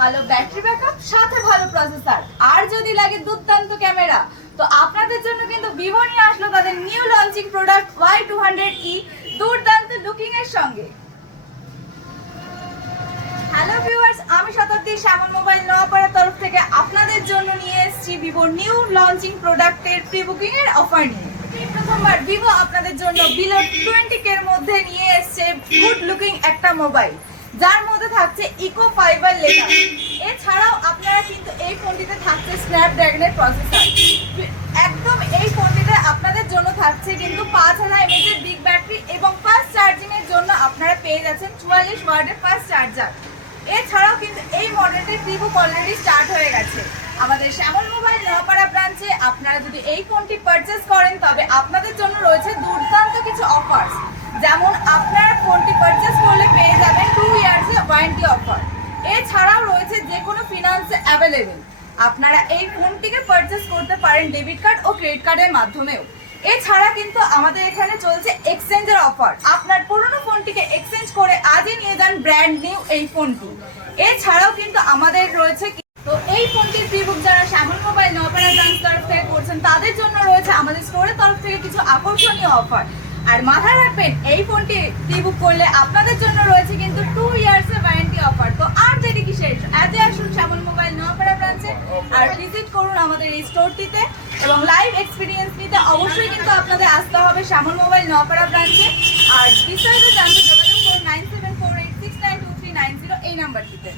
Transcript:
ভালো battery backup, সাথে ভালো প্রসেসর, আর যদি লাগে দুর্দান্ত ক্যামেরা, তো আপনাদের জন্য কিন্তু ভিভো নিয়ে আসলো তাদের নিউ লঞ্চিং প্রোডাক্ট Y200E দুর্দান্ত লুকিং এর সঙ্গে। হ্যালো ভিউয়ার্স, আমি শতাব্দী শ্যামল মোবাইল নোয়াপাড়ার তরফ থেকে আপনাদের জন্য নিয়ে এসেছি ভিভো নিউ লঞ্চিং প্রোডাক্টের প্রি বুকিং এর অফার নিয়ে। প্রথমবার ভিভো আপনাদের জন্য বিলো 20K এর মধ্যে নিয়ে এসেছে গুড লুকিং একটা মোবাইল, যার মধ্যে থাকছে ইকো ফাইবার লেখা। এছাড়াও আপনারা কিন্তু এই ফোনটিতে থাকছে স্ন্যাপড্রাগনের প্রসেসর। একদম এই ফোনটিতে আপনাদের জন্য থাকছে কিন্তু 5000 mAh এর বিগ ব্যাটারি এবং ফাস্ট চার্জিং এর জন্য আপনারা পেয়ে যাচ্ছেন 44 ওয়াটের ফাস্ট চার্জার। এছাড়াও কিন্তু এই মডেলটির প্রি বুক অলরেডি স্টার্ট হয়ে গেছে আমাদের শ্যামল মোবাইল নোয়াপাড়া ব্রাঞ্চে। আপনারা যদি এই ফোনটি পারচেজ করেন তবে আপনাদের জন্য রয়েছে দুর্দান্ত কিছু অফার্স, যেমন আপনারা ফোনটি পারচেজ করলে পেয়ে যাবেন 2 ইয়ার্সের ওয়ারেন্টি অফার। এছাড়াও রয়েছে যে কোনো ফিনান্সে অ্যাভেলেবেল। আপনারা এই ফোনটিকে পারচেজ করতে পারেন ডেবিট কার্ড ও ক্রেডিট কার্ডের মাধ্যমেও। এছাড়া কিন্তু আমাদের এখানে চলছে এক্সচেঞ্জের অফার। আপনার পুরনো ফোনটিকে এক্সচেঞ্জ করে আজই নিয়ে যান ব্র্যান্ড নিউ এই ফোনটি। এছাড়াও কিন্তু আমাদের রয়েছে, তো এই ফোনটির প্রি বুক যারা শ্যামল মোবাইল নোয়াপাড়া ব্রাঞ্চ তরফ থেকে করছেন তাদের জন্য রয়েছে আমাদের স্টোরের তরফ থেকে কিছু আকর্ষণীয় অফার। আর মাথায় রাখবেন, এই ফোনটি প্রি বুক করলে আপনাদের জন্য রয়েছে কিন্তু 2 ইয়ার্সের ওয়ারেন্টি অফার। তো আর দেরি কিসের, আজই আসুন শ্যামল মোবাইল নোয়াপাড়া ব্রাঞ্চে আর ভিজিট করুন আমাদের এই স্টোরটিতে। এবং লাইভ এক্সপিরিয়েন্স নিতে অবশ্যই কিন্তু আপনাদের আসতে হবে শ্যামল মোবাইল নোয়াপাড়া ব্রাঞ্চে। আর বিস্তারিত জানতে যোগাযোগ করুন 9748692390 এই নাম্বারটিতে।